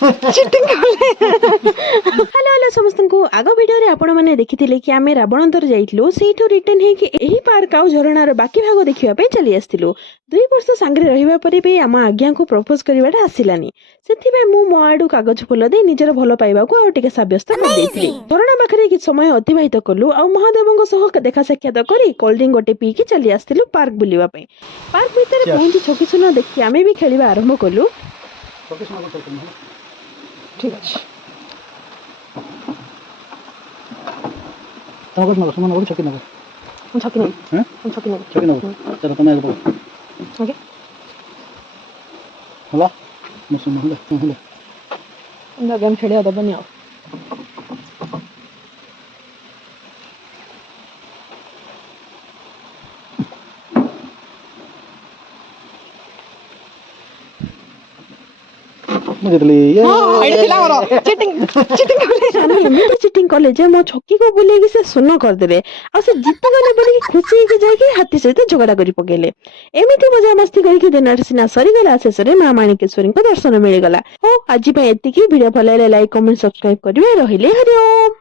Cheating କଲେ। Hello hello ସମସ୍ତଙ୍କୁ। ଆଗ ଭିଡ଼ିଓରେ ଆପଣମାନେ ଦେଖିଥିଲେ କି ଆମେ ରାବଣନ୍ଦର ଯାଇଥିଲୁ, ସେଇଠୁ ରିଟର୍ନ ହେଇକି ଏହି ପାର୍କ ଆଉ ଝରଣାର ବାକି ଭାଗ ଦେଖିବା ପାଇଁ ଚାଲି ଆସିଥିଲୁ। 2 ବର୍ଷ ସାଙ୍ଗରେ ରହିବା ପରେ ବି ଆମ ଆଜ୍ଞାଙ୍କୁ ପ୍ରପୋଜ କରିବାଟା ଆସିଲାନି। ସେଥିପାଇଁ ମୁଁ ମୋ ଆଡୁ କାଗଜ ଫୁଲ ଦେଇ ନିଜର ଭଲ ପାଇବାକୁ ଆଉ ଟିକେ ସାବ୍ୟସ୍ତ କରିଦେଇଥିଲି। ଝରଣା ପାଖରେ କିଛି ସମୟ ଅତିବାହିତ କଲୁ ଆଉ ମହାଦେବଙ୍କ ସହ ଦେଖା ସାକ୍ଷାତ କରି କୋଲ୍ଡ୍ରିଙ୍କ ଗୋଟେ ପିଇକି ଚାଲି ଆସିଥିଲୁ ପାର୍କ ବୁଲିବା ପାଇଁ। ପାର୍କ ଭିତରେ ପହଞ୍ଚି ଛକି ଶୂନ ଦେଖି ଆମେ ବି ଖେଳିବା ଆରମ୍ଭ କଲୁ। ঠিক আছে ତମକୁ ନବ ସମାନ ନବ ଛକି ନବ ମୁଁ ଛକି ନେବି। ହଁ ମୁଁ ଛକି ନେବି। ଛକି ନବ ଚଲ ତମେ ଆଗ ଓକେ। ହେଲା ମୁଁ ସମାନ ହେଲା ଗେମ୍ ଖେଳିବା ଦେବନି ଆଉ। ମୁଁ ଜିତଲି ଏମିତି ଚିଟିଂ କଲେ ଯେ ମୋ ଛକିକୁ ବୁଲେଇକି ସେ ଶୂନ କରିଦେଲେ ଆଉ ସେ ଜିତିଗଲେ ବୋଲିକି ଖୁସି ହେଇକି ଯାଇକି ହାତୀ ସହିତ ଝଗଡା କରି ପକେଇଲେ। ଏମିତି ମଜାମସ୍ତି କରିକି ଦିନଟା ସିନା ସରିଗଲା, ଶେଷରେ ମା ମାଣିକେଶ୍ୱରୀଙ୍କ ଦର୍ଶନ ମିଳିଗଲା। ହଉ ଆଜି ପାଇଁ ଏତିକି। ଭିଡିଓ ଭଲ ଲାଗିଲେ ଲାଇକ୍ କମେଣ୍ଟ ସବସ୍କ୍ରାଇବ କରିବେ। ରହିଲେ ହରି ଓମ୍।